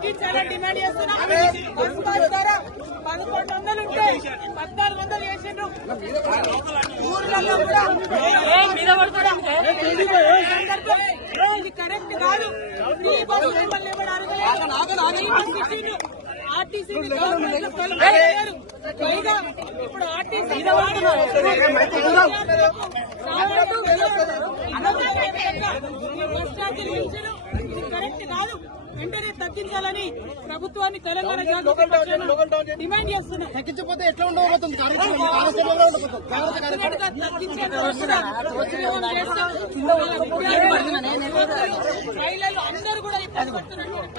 తగ్గించాలని డిమాండ్ చేస్తున్నాం. Bus pass ధర 1100 ఉంటే 1400 చేసిండ్రు. ఊర్లలో కూడా ఇది కరెక్ట్ కాదు. ఫ్రీ బస్సు మిమ్మల్ని ఎవరు అడగలేదు. ఆర్టీసీ పైగా ఇప్పుడు ఆర్టీసీ బస్ ఛార్జీలు పెంచడం ఇది కరెక్ట్ కాదు. వెంటనే తగ్గించాలని ప్రభుత్వాన్ని తెలంగాణ జాగృతి పక్షాన డిమాండ్ చేస్తున్నాం. తగ్గించకపోతే ఎట్లా ఉండబోతుంది? మహిళలు అందరూ కూడా ఇబ్బంది పడుతున్నారు.